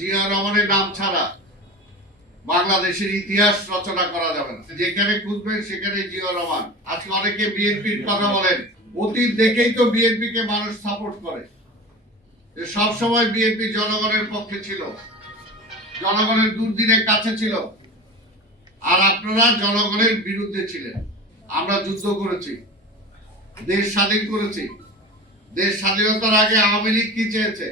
জিয়া রহমানের নাম ছাড়া বাংলাদেশের ইতিহাস রচনা করা যাবে না। যেখানে খুঁজবেন সেখানে জিয়া রহমান। আজকে অনেকে বিএনপির কথা বলেন, অতীত দেখেই তো বিএনপি কে মানুষ সাপোর্ট করে। সব সময় বিএনপি জনগণের পক্ষে ছিল, জনগণের দুর্দিনের কাছে ছিল, আর আপনারা জনগণের বিরুদ্ধে ছিলেন। আমরা যুদ্ধ করেছি, দেশ স্বাধীন করেছি। দেশ স্বাধীনতার আগে আওয়ামী লীগ কি চেয়েছে?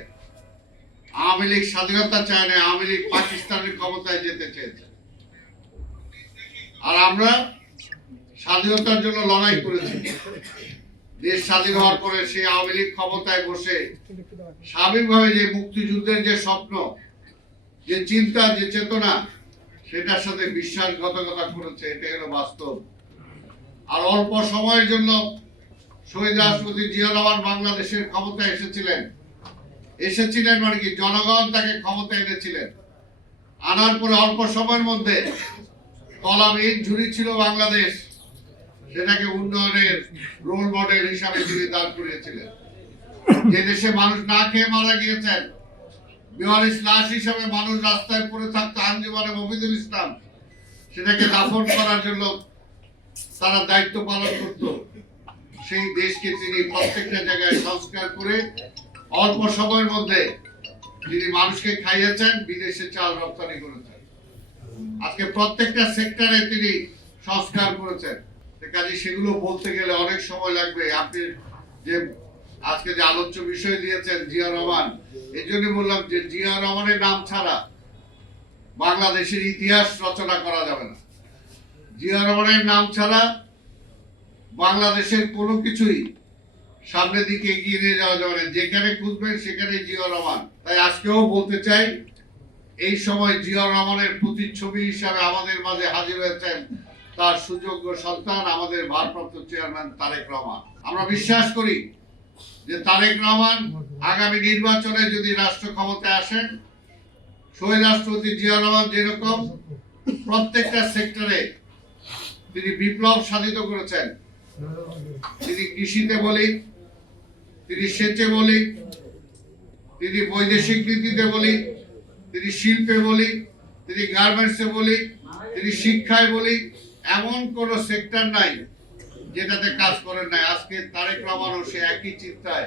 আওয়ামী লীগ স্বাধীনতা চায় না, আওয়ামী লীগ পাকিস্তানের ক্ষমতায় যেতে চেয়েছে। আর আমরা স্বাধীনতার জন্য লড়াই করেছি। দেশ স্বাধীন হওয়ার পরে সেই আওয়ামী লীগ ক্ষমতায় বসে স্বাভাবিকভাবে যে মুক্তিযুদ্ধের যে স্বপ্ন, যে চিন্তা, যে চেতনা, সেটার সাথে বিশ্বাসঘাতকতা করেছে। এটা হলো বাস্তব। আর অল্প সময়ের জন্য শহীদ রাষ্ট্রপতি জিয়া রহমান বাংলাদেশের ক্ষমতায় এসেছিলেন মানে কি, জনগণ তাকে ক্ষমতা এনেছিলেন। আনার পরে অল্প সময়ের মধ্যে কলামহীন ঝুড়ি ছিল বাংলাদেশ, সেটাকে উন্নয়নের রোল মডেল হিসাবে তিনি দাঁড় করিয়েছিলেন। যে দেশে মানুষ না খেয়ে মারা গিয়েছেন, বেওয়ারিশ লাশ হিসাবে মানুষ রাস্তায় পড়ে থাকতো, আঞ্জুমানে মফিদুল ইসলাম সেটাকে দাফন করার জন্য তারা দায়িত্ব পালন করত। সেই দেশকে তিনি প্রত্যেকটা জায়গায় সংস্কার করে অল্প সময়ের মধ্যে তিনি মানুষকে খাইয়েছেন, বিদেশে চাল রপ্তানি করেছেন। আজকে প্রত্যেকটা সেক্টরে তিনি সংস্কার করেছেন। কাজে সেগুলো বলতে গেলে অনেক সময় লাগবে। আপনি যে আজকে যে আলোচ্য বিষয় দিয়েছেন জিয়া রহমান, এই জন্য বললাম যে জিয়া রহমানের নাম ছাড়া বাংলাদেশের ইতিহাস রচনা করা যাবে না। জিয়া রহমানের নাম ছাড়া বাংলাদেশের কোনো কিছুই সামনের দিকে এগিয়ে নিয়ে যাওয়া যাবে না। যেখানে খুঁজবেন সেখানে জিয়া রহমান। তাই আজকেও বলতে চাই, এই সময় জিয়া রহমানের প্রতিচ্ছবি হিসাবে আমাদের মাঝে হাজির হয়েছেন তার সুযোগ্য সন্তান, আমাদের ভারপ্রাপ্ত চেয়ারম্যান তারেক রহমান। আমরা বিশ্বাস করি যে তারেক রহমান আগামী নির্বাচনে যদি রাষ্ট্র ক্ষমতায় আসেন, শহীদ রাষ্ট্রপতি জিয়া রহমান যেরকম প্রত্যেকটা সেক্টরে তিনি বিপ্লব সাধিত করেছেন, তিনি কৃষিতে বলি, তিনি সেচে বলি, তিনি বৈদেশিক নীতিতে বলি, তিনি শিল্পে বলি, তিনি গার্মেন্টসে বলি, তিনি শিক্ষায় বলি, এমন কোন সেক্টর নাই যেটাতে কাজ করেন নাই। আজকে তারেক রহমানও সে একই চিন্তায়